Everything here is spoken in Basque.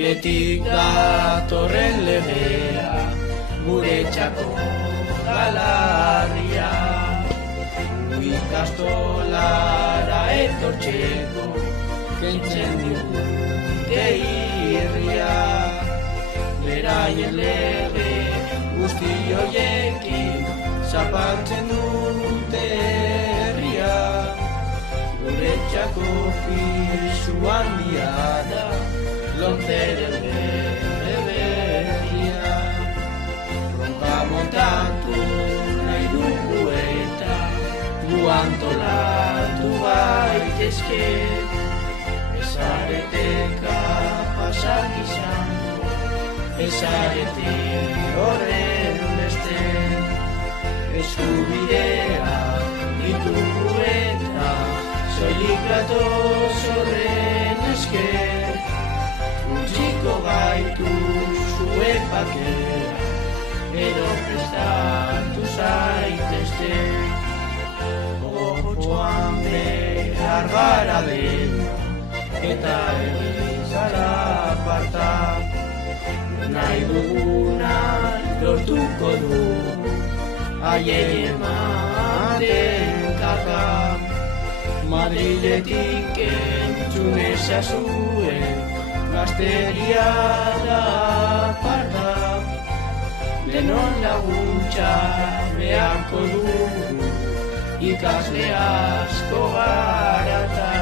Madriletik datorren legea, guretzako galarria. Ikastolara etortzeko, kentzen digute irria. Beraien lege guzti horiekin, zapaltzen dute herria. Guretzako pisu handia da, lomceren berria. Ronka montatu nahi dugu eta gu antolatu gaitezke. Ezarete kapazak izango, ezarete horren beste. Eskubidea ditugu eta soilik gatoz horren esker. Utziko gaitu zuek bakera, edo prestatu zaitezte. Gogotxoan behar gara dena, eta egizara aparta. Nahi duguna lortuko dugu, aiei ematen kaka. Madriletik entzun ezazuen, gazteria da parda. Denon laguntza beharko dugu, ikasle asko gara eta.